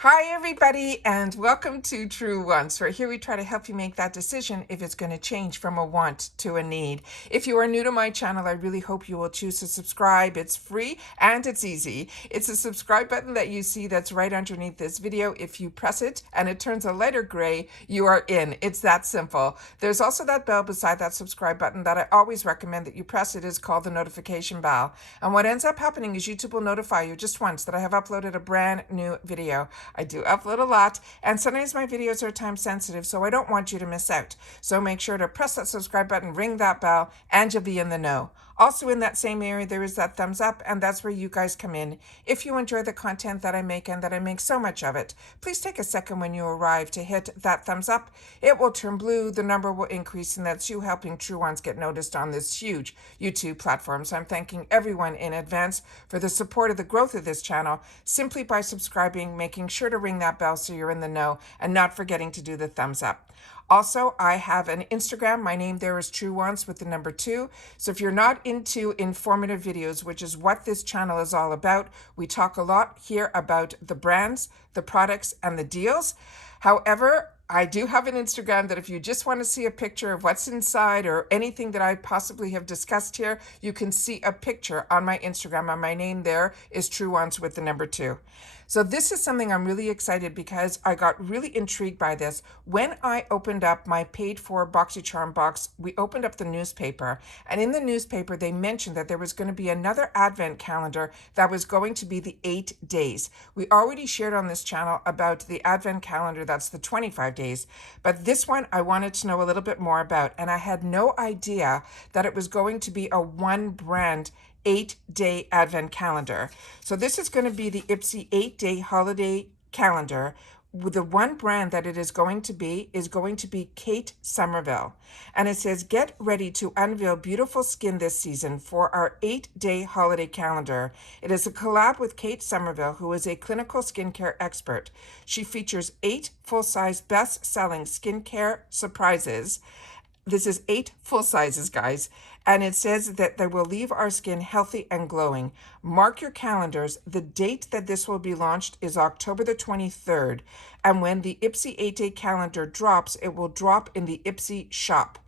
Hi, everybody, and welcome to True Wants, where here we try to help you make that decision if it's going to change from a want to a need. If you are new to my channel, I really hope you will choose to subscribe. It's free and it's easy. It's a subscribe button that you see that's right underneath this video. If you press it and it turns a lighter gray, you are in. It's that simple. There's also that bell beside that subscribe button that I always recommend that you press. It is called the notification bell. And what ends up happening is YouTube will notify you just once that I have uploaded a brand new video. I do upload a lot, and sometimes my videos are time sensitive, so I don't want you to miss out. So make sure to press that subscribe button, ring that bell, and you'll be in the know. Also in that same area, there is that thumbs up, and that's where you guys come in. If you enjoy the content that I make and that I make so much of it, please take a second when you arrive to hit that thumbs up. It will turn blue, the number will increase, and that's you helping True Ones get noticed on this huge YouTube platform. So I'm thanking everyone in advance for the support of the growth of this channel simply by subscribing, making sure to ring that bell so you're in the know, and not forgetting to do the thumbs up. Also, I have an Instagram. My name there is True Wants with the number 2. So if you're not into informative videos, which is what this channel is all about, we talk a lot here about the brands, the products, and the deals. However, I do have an Instagram that if you just want to see a picture of what's inside or anything that I possibly have discussed here, you can see a picture on my Instagram, and my name there is True Wants with the number 2. So this is something I'm really excited because I got really intrigued by this. When I opened up my paid for BoxyCharm box, we opened up the newspaper, and in the newspaper they mentioned that there was going to be another advent calendar that was going to be the 8 days. We already shared on this channel about the advent calendar that's the 25 days, but this one I wanted to know a little bit more about, and I had no idea that it was going to be a one brand 8-day advent calendar. So this is going to be the IPSY 8-day holiday calendar. With the one brand that it is going to be Kate Somerville. And it says, get ready to unveil beautiful skin this season for our 8-day holiday calendar. It is a collab with Kate Somerville, who is a clinical skincare expert. She features 8 full-size best-selling skincare surprises. This is 8 full sizes, guys. And it says that they will leave our skin healthy and glowing. Mark your calendars. The date that this will be launched is October the 23rd. And when the IPSY 8-day calendar drops, it will drop in the IPSY shop.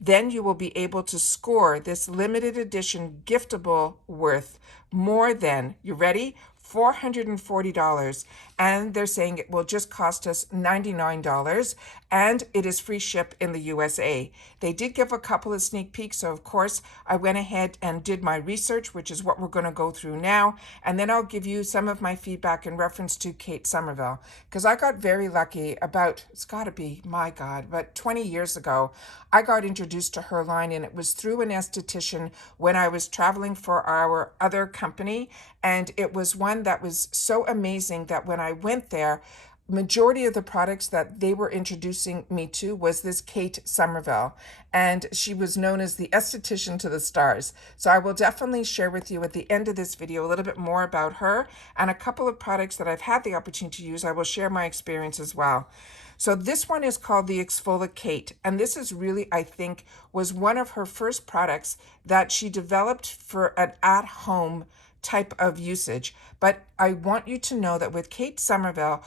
Then you will be able to score this limited edition giftable worth more than, you ready? $440, and they're saying it will just cost us $99, and it is free ship in the USA. They did give a couple of sneak peeks, so of course I went ahead and did my research, which is what we're going to go through now, and then I'll give you some of my feedback in reference to Kate Somerville, because I got very lucky about, it's got to be, my God, but 20 years ago, I got introduced to her line, and it was through an esthetician when I was traveling for our other company, and it was one that was so amazing that when I went there, majority of the products that they were introducing me to was this Kate Somerville, and she was known as the esthetician to the stars. So I will definitely share with you at the end of this video a little bit more about her and a couple of products that I've had the opportunity to use. I will share my experience as well. So this one is called the Exfolia Kate, and this is really, I think, was one of her first products that she developed for an at-home type of usage. But I want you to know that with Kate Somerville,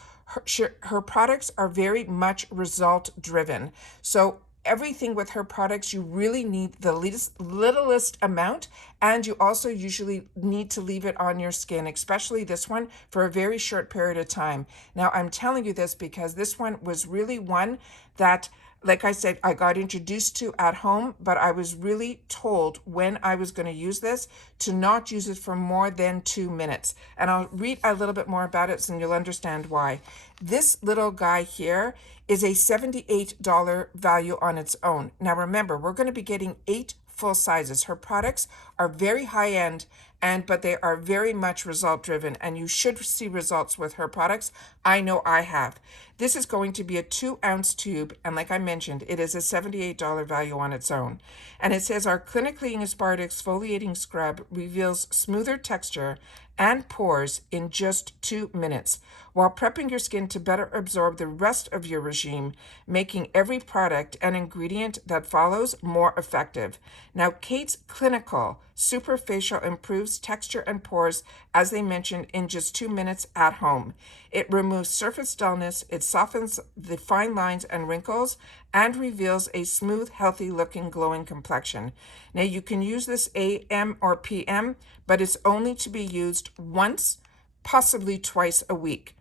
her products are very much result driven. So everything with her products, you really need the littlest amount, and you also usually need to leave it on your skin, especially this one, for a very short period of time. Now, I'm telling you this because this one was really one that, like I said, I got introduced to at home, but I was really told when I was going to use this to not use it for more than 2 minutes. And I'll read a little bit more about it and you'll understand why. This little guy here is a $78 value on its own. Now remember, we're going to be getting 8 full sizes. Her products are very high end, but they are very much result driven, and you should see results with her products. I know I have. This is going to be a 2-ounce tube, and like I mentioned, it is a $78 value on its own. And it says our clinically inspired exfoliating scrub reveals smoother texture and pores in just 2 minutes, while prepping your skin to better absorb the rest of your regime, making every product and ingredient that follows more effective. Now, Kate's Clinical Superfacial improves texture and pores, as they mentioned, in just 2 minutes at home. It removes surface dullness, it softens the fine lines and wrinkles, and reveals a smooth, healthy-looking, glowing complexion. Now, you can use this AM or PM, but it's only to be used once, possibly twice a week.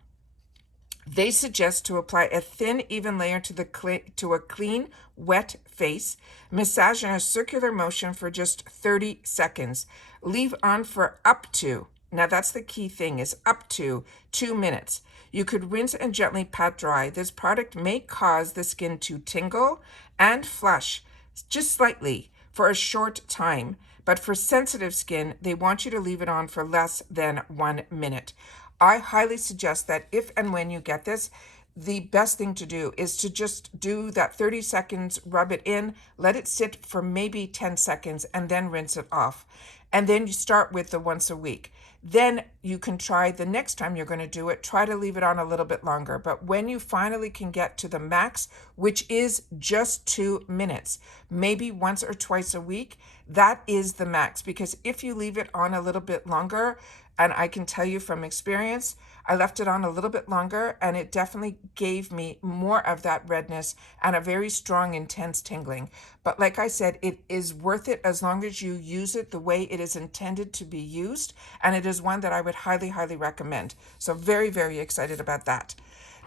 They suggest to apply a thin, even layer to a clean, wet face, massage in a circular motion for just 30 seconds. Leave on for up to, now that's the key thing, is up to 2 minutes. You could rinse and gently pat dry. This product may cause the skin to tingle and flush just slightly for a short time, but for sensitive skin, they want you to leave it on for less than 1 minute. I highly suggest that if and when you get this, the best thing to do is to just do that 30 seconds, rub it in, let it sit for maybe 10 seconds, and then rinse it off. And then you start with the once a week. Then you can try the next time you're going to do it, try to leave it on a little bit longer. But when you finally can get to the max, which is just 2 minutes, maybe once or twice a week, that is the max. Because if you leave it on a little bit longer, and I can tell you from experience, I left it on a little bit longer and it definitely gave me more of that redness and a very strong, intense tingling. But like I said, it is worth it as long as you use it the way it is intended to be used. And it is one that I would highly, highly recommend. So very, very excited about that.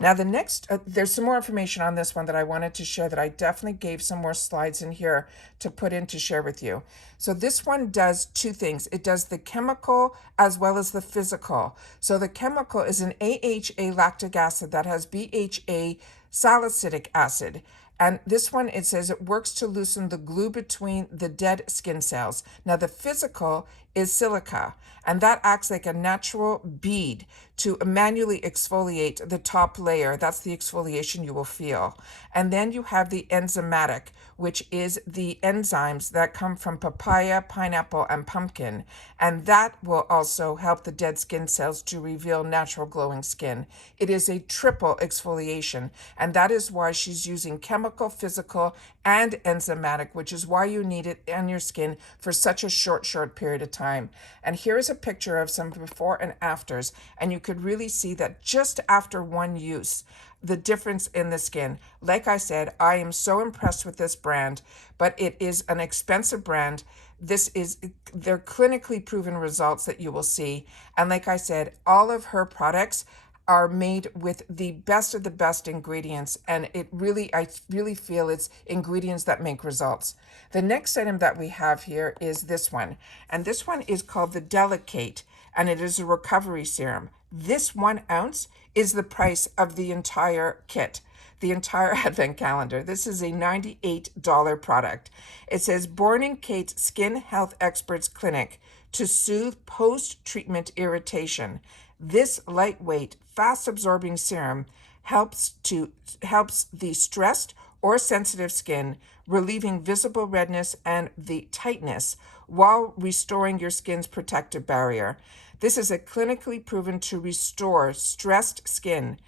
Now the next, there's some more information on this one that I wanted to share that I definitely gave some more slides in here to put in to share with you. So this one does two things. It does the chemical as well as the physical. So the chemical is an AHA lactic acid that has BHA salicylic acid. And this one, it says it works to loosen the glue between the dead skin cells. Now the physical is silica, and that acts like a natural bead to manually exfoliate the top layer. That's the exfoliation you will feel. And then you have the enzymatic, which is the enzymes that come from papaya, pineapple, and pumpkin. And that will also help the dead skin cells to reveal natural glowing skin. It is a triple exfoliation, and that is why she's using chemical, physical, and enzymatic, which is why you need it on your skin for such a short period of time. And here is a picture of some before and afters, and you could really see that just after one use, the difference in the skin. Like I said, I am so impressed with this brand, but it is an expensive brand. They're clinically proven results that you will see. And like I said, all of her products are made with the best of the best ingredients, and I really feel it's ingredients that make results. The next item that we have here is this one, and this one is called the Delicate, and it is a recovery serum. This 1 ounce is the price of the entire kit, the entire advent calendar. This is a $98 product. It says, born in Kate's Skin Health Experts Clinic to soothe post-treatment irritation. This lightweight, fast-absorbing serum helps the stressed or sensitive skin, relieving visible redness and the tightness while restoring your skin's protective barrier. This is a clinically proven to restore stressed skin.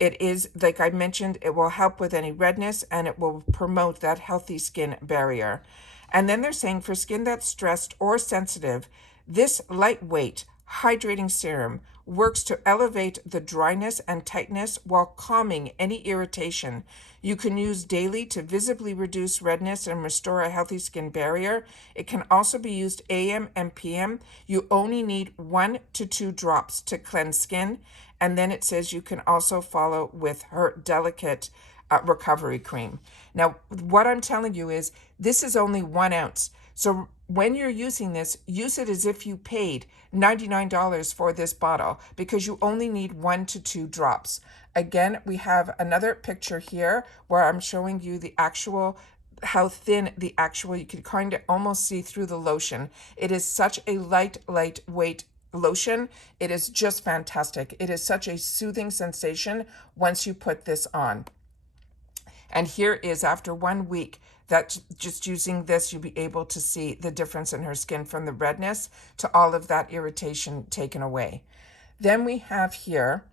It is, like I mentioned, it will help with any redness and it will promote that healthy skin barrier. And then they're saying for skin that's stressed or sensitive, this lightweight, hydrating serum works to elevate the dryness and tightness while calming any irritation. You can use daily to visibly reduce redness and restore a healthy skin barrier. It can also be used AM and PM. You only need 1 to 2 drops to cleanse skin. And then it says you can also follow with her Delicate recovery cream. Now, what I'm telling you is this is only 1 ounce. So when you're using this, use it as if you paid $99 for this bottle, because you only need 1 to 2 drops. Again, we have another picture here where I'm showing you the actual, how thin the actual, you can kind of almost see through the lotion. It is such a lightweight lotion. It is just fantastic. It is such a soothing sensation once you put this on. And here is, after 1 week, that just using this, you'll be able to see the difference in her skin from the redness to all of that irritation taken away. Then we have here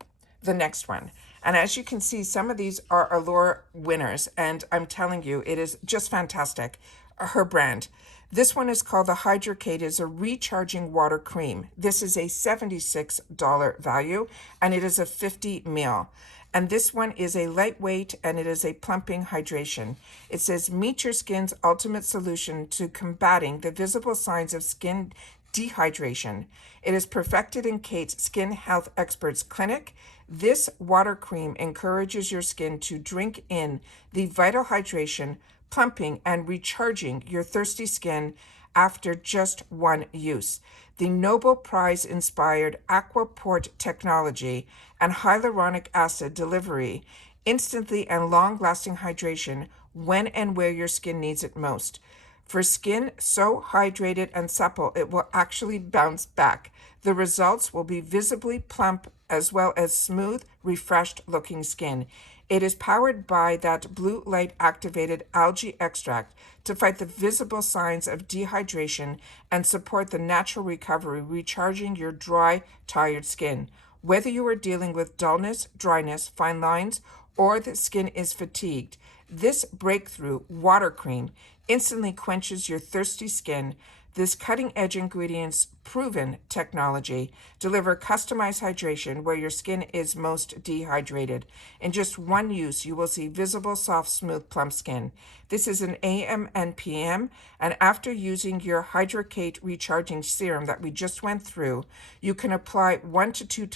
the next one. And as you can see, some of these are Allure winners. And I'm telling you, it is just fantastic. Her brand. This one is called the Hydrating. It is a recharging water cream. This is a $76 value, and it is a 50 ml. And this one is a lightweight, and it is a plumping hydration. It says, meet your skin's ultimate solution to combating the visible signs of skin dehydration. It is perfected in Kate's Skin Health Experts Clinic. This water cream encourages your skin to drink in the vital hydration, plumping and recharging your thirsty skin after just one use. The Nobel Prize inspired Aquaport technology and hyaluronic acid delivery, instantly and long lasting hydration when and where your skin needs it most. For skin so hydrated and supple, it will actually bounce back. The results will be visibly plump as well as smooth, refreshed looking skin. It is powered by that blue light activated algae extract to fight the visible signs of dehydration and support the natural recovery, recharging your dry, tired skin. Whether you are dealing with dullness, dryness, fine lines, or the skin is fatigued, this breakthrough water cream instantly quenches your thirsty skin. This cutting-edge ingredients proven technology deliver customized hydration where your skin is most dehydrated. In just one use, you will see visible, soft, smooth, plump skin. This is an AM and PM, and after using your Hydrating recharging serum that we just went through, you can apply 1 to 2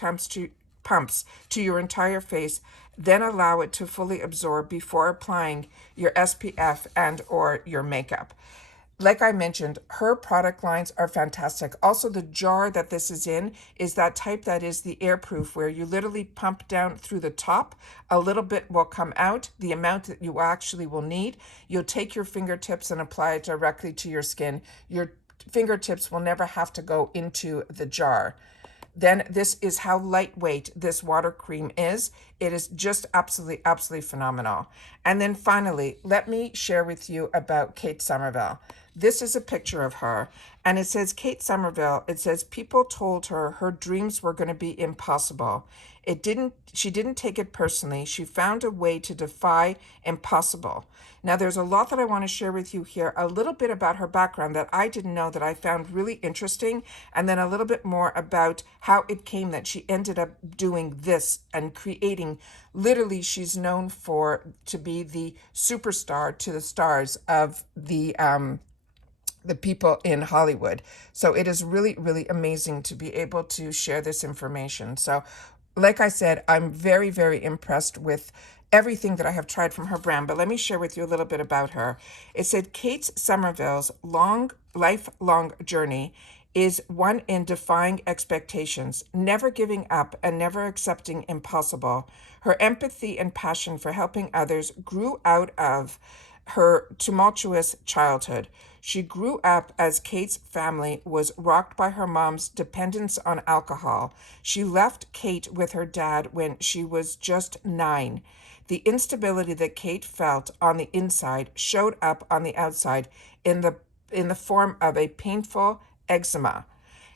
pumps to your entire face, then allow it to fully absorb before applying your SPF and or your makeup. Like I mentioned, her product lines are fantastic. Also, the jar that this is in is that type that is the airproof, where you literally pump down through the top. A little bit will come out, the amount that you actually will need. You'll take your fingertips and apply it directly to your skin. Your fingertips will never have to go into the jar. Then this is how lightweight this water cream is. It is just absolutely, absolutely phenomenal. And then finally, let me share with you about Kate Somerville. This is a picture of her, and it says Kate Somerville. It says people told her her dreams were going to be impossible. She didn't take it personally. She found a way to defy impossible. Now, there's a lot that I want to share with you here, a little bit about her background that I didn't know that I found really interesting, and then a little bit more about how it came that she ended up doing this and creating, literally, she's known to be the superstar to the stars of the people in Hollywood. So it is really, really amazing to be able to share this information. So like I said, I'm very, very impressed with everything that I have tried from her brand, but let me share with you a little bit about her. It said Kate Somerville's lifelong journey is one in defying expectations, never giving up, and never accepting impossible. Her empathy and passion for helping others grew out of her tumultuous childhood. She grew up as Kate's family was rocked by her mom's dependence on alcohol. She left Kate with her dad when she was just 9. The instability that Kate felt on the inside showed up on the outside in the form of a painful eczema.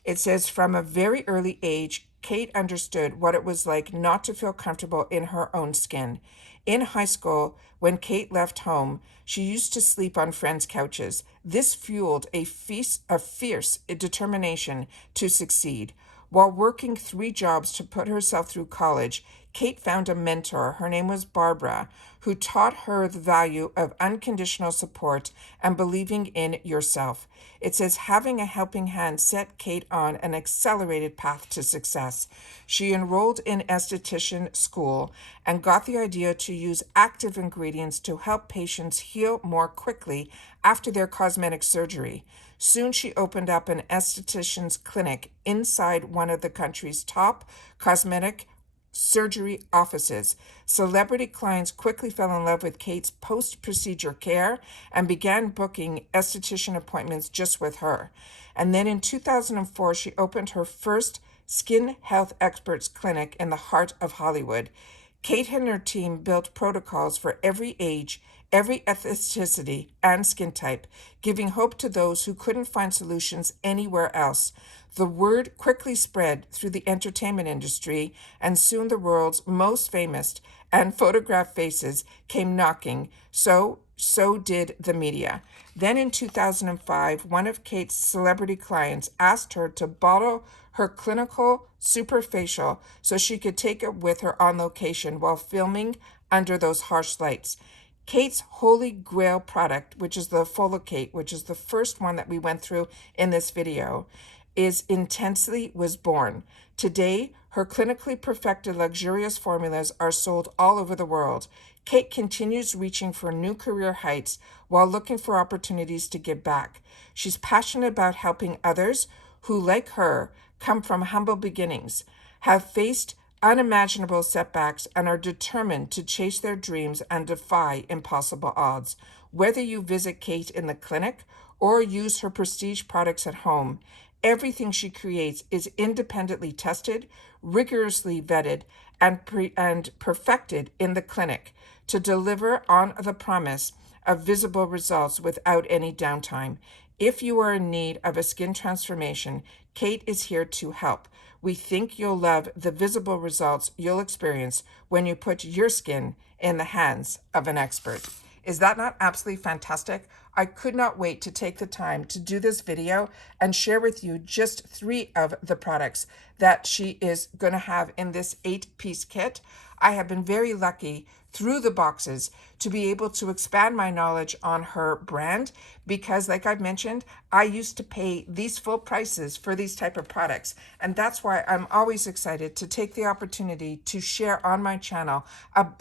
It says from a very early age, Kate understood what it was like not to feel comfortable in her own skin. In high school, when Kate left home, she used to sleep on friends' couches. This fueled a fierce determination to succeed. While working 3 jobs to put herself through college, Kate found a mentor. Her name was Barbara, who taught her the value of unconditional support and believing in yourself. It says having a helping hand set Kate on an accelerated path to success. She enrolled in esthetician school and got the idea to use active ingredients to help patients heal more quickly after their cosmetic surgery. Soon she opened up an esthetician's clinic inside one of the country's top cosmetic surgery offices. Celebrity clients quickly fell in love with Kate's post-procedure care and began booking esthetician appointments just with her. And then in 2004, she opened her first Skin Health Experts clinic in the heart of Hollywood. Kate and her team built protocols for every age, every ethnicity, and skin type, giving hope to those who couldn't find solutions anywhere else. The word quickly spread through the entertainment industry, and soon the world's most famous and photographed faces came knocking. So did the media. Then in 2005, one of Kate's celebrity clients asked her to bottle her clinical superfacial so she could take it with her on location while filming under those harsh lights. Kate's holy grail product, which is the Follicate, which is the first one that we went through in this video, was born. Today, her clinically perfected luxurious formulas are sold all over the world. Kate continues reaching for new career heights while looking for opportunities to give back. She's passionate about helping others who, like her, come from humble beginnings, have faced unimaginable setbacks, and are determined to chase their dreams and defy impossible odds. Whether you visit Kate in the clinic or use her prestige products at home, everything she creates is independently tested, rigorously vetted, and perfected in the clinic to deliver on the promise of visible results without any downtime. If you are in need of a skin transformation, Kate is here to help. We think you'll love the visible results you'll experience when you put your skin in the hands of an expert. Is that not absolutely fantastic? I could not wait to take the time to do this video and share with you just 3 of the products that she is going to have in this 8-piece kit. I have been very lucky through the boxes to be able to expand my knowledge on her brand because, like I've mentioned, I used to pay these full prices for these type of products, and that's why I'm always excited to take the opportunity to share on my channel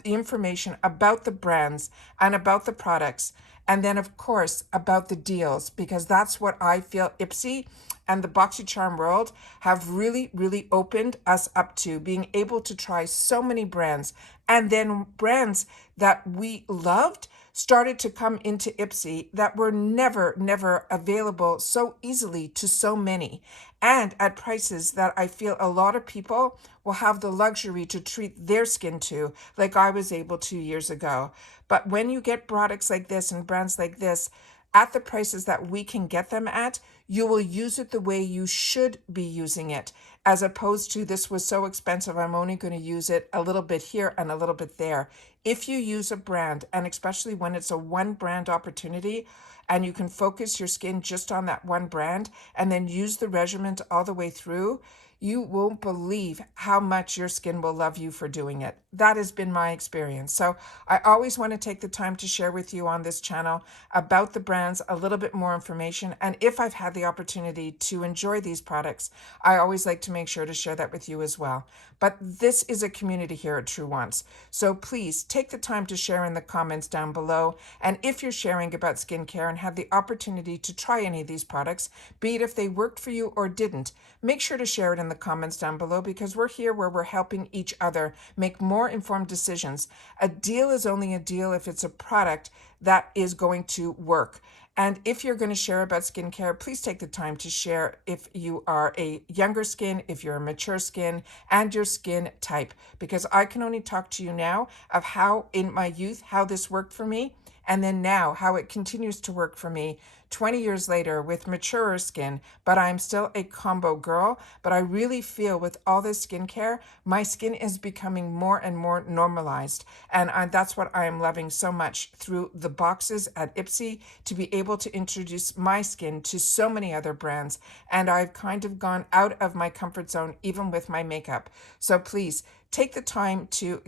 information about the brands and about the products, and then of course about the deals, because that's what I feel IPSY and the BoxyCharm world have really opened us up to, being able to try so many brands, and then brands that we loved started to come into IPSY that were never available so easily to so many, and at prices that I feel a lot of people will have the luxury to treat their skin to, like I was able to years ago. But when you get products like this and brands like this at the prices that we can get them at, you will use it the way you should be using it, as opposed to this was so expensive, I'm only going to use it a little bit here and a little bit there. If you use a brand, and especially when it's a one brand opportunity, and you can focus your skin just on that one brand and then use the regimen all the way through, you won't believe how much your skin will love you for doing it. That has been my experience. So I always want to take the time to share with you on this channel about the brands, a little bit more information. And if I've had the opportunity to enjoy these products, I always like to make sure to share that with you as well. But this is a community here at True Wants. So please take the time to share in the comments down below. And if you're sharing about skincare and have the opportunity to try any of these products, be it if they worked for you or didn't, make sure to share it in the comments down below, because we're here where we're helping each other make more informed decisions. A deal is only a deal if it's a product that is going to work. And if you're going to share about skincare, please take the time to share if you are a younger skin, if you're a mature skin, and your skin type, because I can only talk to you now of how in my youth, how this worked for me, and then now how it continues to work for me 20 years later with maturer skin, but I'm still a combo girl. But I really feel with all this skincare, my skin is becoming more and more normalized. And that's what I am loving so much through the boxes at IPSY, to be able to introduce my skin to so many other brands. And I've kind of gone out of my comfort zone, even with my makeup. So please take the time to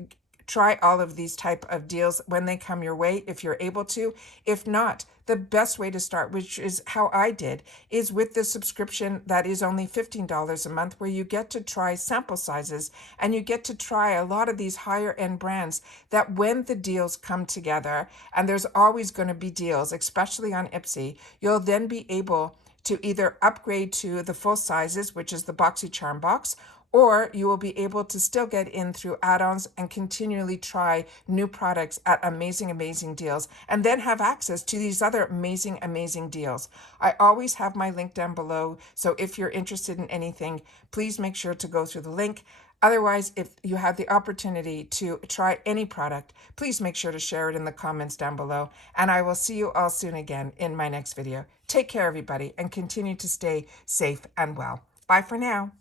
try all of these type of deals when they come your way, if you're able to. If not, the best way to start, which is how I did, is with the subscription that is only $15 a month, where you get to try sample sizes and you get to try a lot of these higher end brands that when the deals come together, and there's always going to be deals, especially on IPSY, you'll then be able to either upgrade to the full sizes, which is the BoxyCharm box, or you will be able to still get in through add-ons and continually try new products at amazing deals, and then have access to these other amazing deals. I always have my link down below, so if you're interested in anything, please make sure to go through the link. Otherwise, if you have the opportunity to try any product, please make sure to share it in the comments down below. And I will see you all soon again in my next video. Take care, everybody, and continue to stay safe and well. Bye for now.